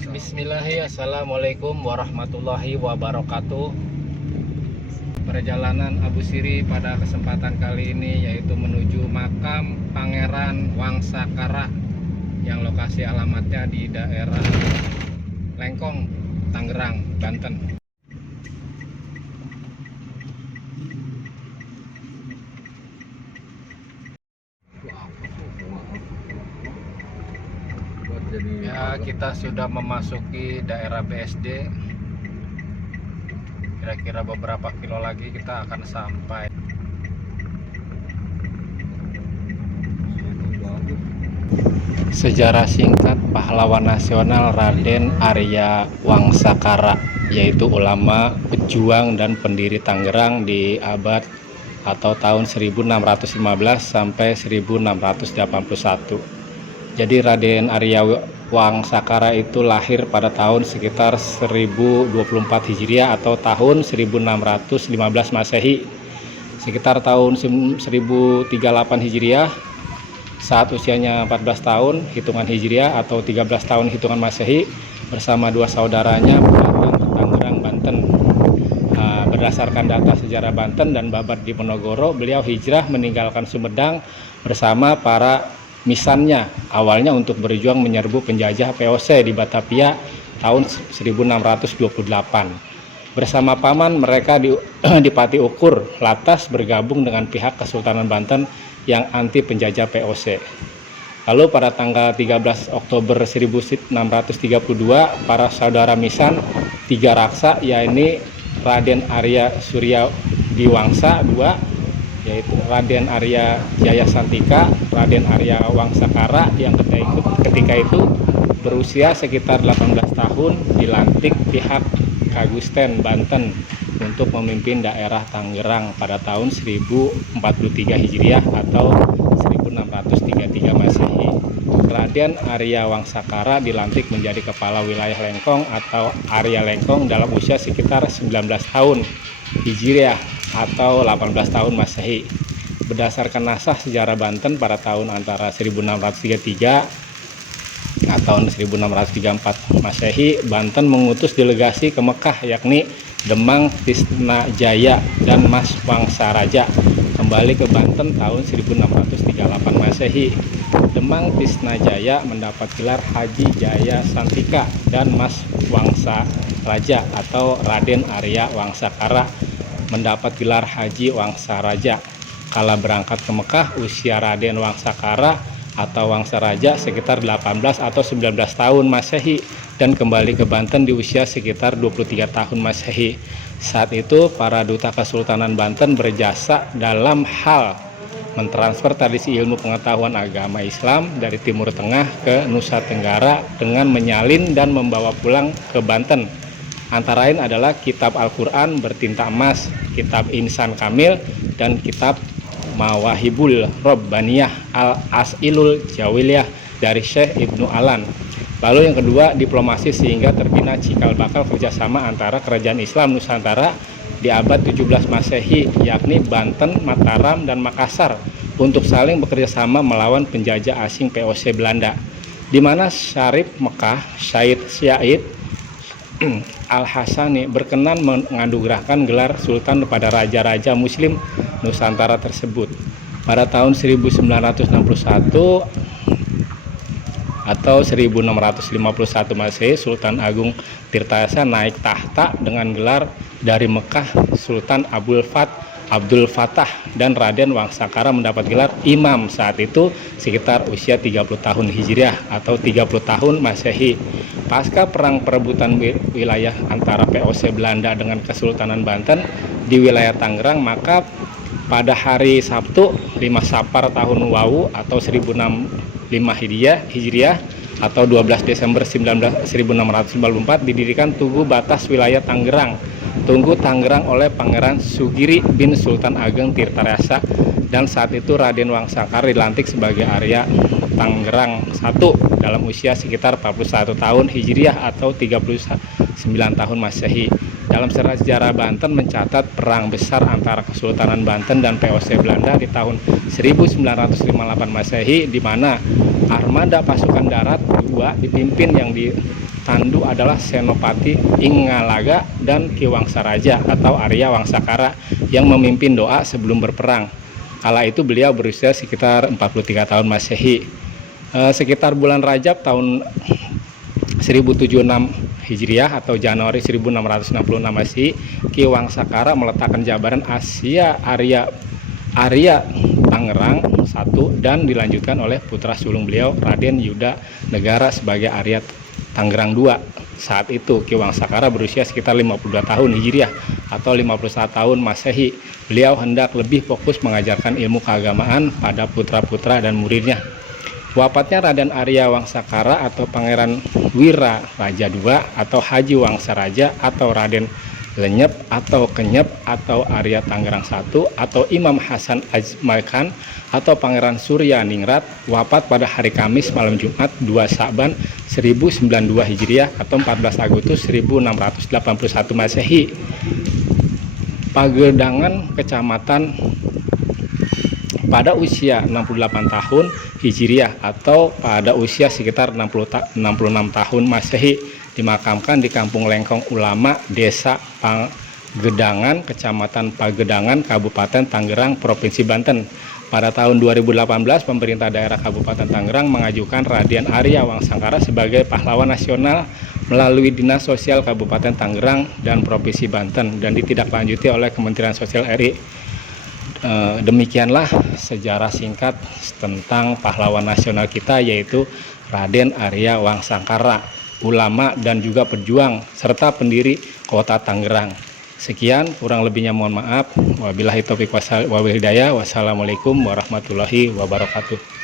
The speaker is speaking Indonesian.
Bismillahirrahmanirrahim. Assalamualaikum warahmatullahi wabarakatuh. Perjalanan Abu Siri pada kesempatan kali ini yaitu menuju makam Pangeran Wangsakara yang lokasi alamatnya di daerah Lengkong, Tangerang, Banten. Ya, kita sudah memasuki daerah BSD. Kira-kira beberapa kilo lagi kita akan sampai. Sejarah singkat pahlawan nasional Raden Arya Wangsakara, yaitu ulama, pejuang dan pendiri Tangerang di abad atau tahun 1615 sampai 1681. Jadi Raden Arya Wangsakara itu lahir pada tahun sekitar 1024 Hijriah atau tahun 1615 Masehi. Sekitar tahun 1038 Hijriah, saat usianya 14 tahun hitungan Hijriah atau 13 tahun hitungan Masehi, bersama dua saudaranya datang ke Tangerang, Banten. Berdasarkan data sejarah Banten dan Babat Diponegoro, beliau hijrah meninggalkan Sumedang bersama para misannya, awalnya untuk berjuang menyerbu penjajah VOC di Batavia tahun 1628. Bersama paman mereka di Pati Ukur lantas bergabung dengan pihak Kesultanan Banten yang anti penjajah VOC. Lalu pada tanggal 13 Oktober 1632 para saudara misan tiga raksa, yakni Raden Arya Surya Diwangsa II, yaitu Raden Arya Jaya Santika, Raden Arya Wangsakara yang ketika itu berusia sekitar 18 tahun, dilantik pihak Kagusten Banten untuk memimpin daerah Tangerang pada tahun 1043 Hijriah atau 1633 Masehi. Raden Arya Wangsakara dilantik menjadi kepala wilayah Lengkong atau Arya Lengkong dalam usia sekitar 19 tahun Hijriah atau 18 tahun Masehi. Berdasarkan naskah sejarah Banten pada tahun antara 1633 atau 1634 Masehi, Banten mengutus delegasi ke Mekah, yakni Demang Tisna Jaya dan Mas Wangsaraja kembali ke Banten tahun 1638 Masehi. Demang Tisna Jaya mendapat gelar Haji Jaya Santika dan Mas Wangsaraja atau Raden Arya Wangsakara mendapat gelar Haji Wangsaraja. Kala berangkat ke Mekah, usia Raden Wangsakara atau Wangsaraja sekitar 18 atau 19 tahun Masehi dan kembali ke Banten di usia sekitar 23 tahun Masehi. Saat itu para duta Kesultanan Banten berjasa dalam hal mentransfer tradisi ilmu pengetahuan agama Islam dari Timur Tengah ke Nusa Tenggara dengan menyalin dan membawa pulang ke Banten. Antara lain adalah kitab Al-Quran bertinta emas, kitab Insan Kamil, dan kitab Mawahibul Robbaniyah Al-As'ilul Jawiliyah dari Syekh Ibnu Alan. Lalu yang kedua, diplomasi sehingga terbina cikal bakal kerjasama antara kerajaan Islam Nusantara di abad 17 Masehi, yakni Banten, Mataram, dan Makassar untuk saling bekerjasama melawan penjajah asing VOC Belanda, di mana Syarif Mekah Syed Al-Hasani berkenan menganugerahkan gelar Sultan kepada raja-raja Muslim Nusantara tersebut. Pada tahun 1961 atau 1651 Masehi, Sultan Agung Tirtayasa naik tahta dengan gelar dari Mekah Sultan Abdul Fattah dan Raden Wangsakara mendapat gelar Imam saat itu sekitar usia 30 tahun Hijriah atau 30 tahun Masehi. Pasca perang perebutan wilayah antara VOC Belanda dengan Kesultanan Banten di wilayah Tangerang, maka pada hari Sabtu 5 Sapar tahun Wawu atau 1065 Hijriah atau 12 Desember 1694 didirikan Tugu Batas Wilayah Tangerang, Tunggu Tangerang oleh Pangeran Sugiri bin Sultan Ageng Tirtayasa, dan saat itu Raden Wangsakara dilantik sebagai Arya Tangerang I dalam usia sekitar 41 tahun Hijriah atau 39 tahun Masehi. Dalam sejarah Banten mencatat perang besar antara Kesultanan Banten dan VOC Belanda di tahun 1958 Masehi, di mana armada pasukan darat kedua dipimpin Tandu adalah Senopati Ingalaga dan Ki Wangsaraja atau Arya Wangsakara yang memimpin doa sebelum berperang. Kala itu beliau berusia sekitar 43 tahun Masehi. Sekitar bulan Rajab tahun 1076 Hijriah atau Januari 1666 Masehi, Ki Wangsakara meletakkan jabaran Asia Arya Tangerang I dan dilanjutkan oleh putra sulung beliau Raden Yuda Negara sebagai Arya Tangerang II. Saat itu Ki Wangsakara berusia sekitar 52 tahun Hijriah atau 51 tahun Masehi. Beliau hendak lebih fokus mengajarkan ilmu keagamaan pada putra-putra dan muridnya. Wafatnya Raden Arya Wangsakara atau Pangeran Wira Raja II atau Haji Wangsaraja atau Raden Lenyep atau Kenyep atau Arya Tangerang I atau Imam Hasan Ajmaikan atau Pangeran Surya Ningrat wafat pada hari Kamis malam Jumat 2 Sa'ban 1092 Hijriah atau 14 Agustus 1681 Masehi. Pagedangan Kecamatan pada usia 68 tahun Hijriah atau pada usia sekitar 66 tahun Masehi, dimakamkan di Kampung Lengkong Ulama, Desa Pagedangan, Kecamatan Pagedangan, Kabupaten Tangerang, Provinsi Banten. Pada tahun 2018, pemerintah daerah Kabupaten Tangerang mengajukan Raden Arya Wangsakara sebagai pahlawan nasional melalui Dinas Sosial Kabupaten Tangerang dan Provinsi Banten dan ditindaklanjuti oleh Kementerian Sosial RI. Demikianlah sejarah singkat tentang pahlawan nasional kita, yaitu Raden Arya Wangsakara, ulama dan juga pejuang serta pendiri kota Tangerang. Sekian, kurang lebihnya mohon maaf. Wabillahi taufiq wal hidayah. Wassalamualaikum warahmatullahi wabarakatuh.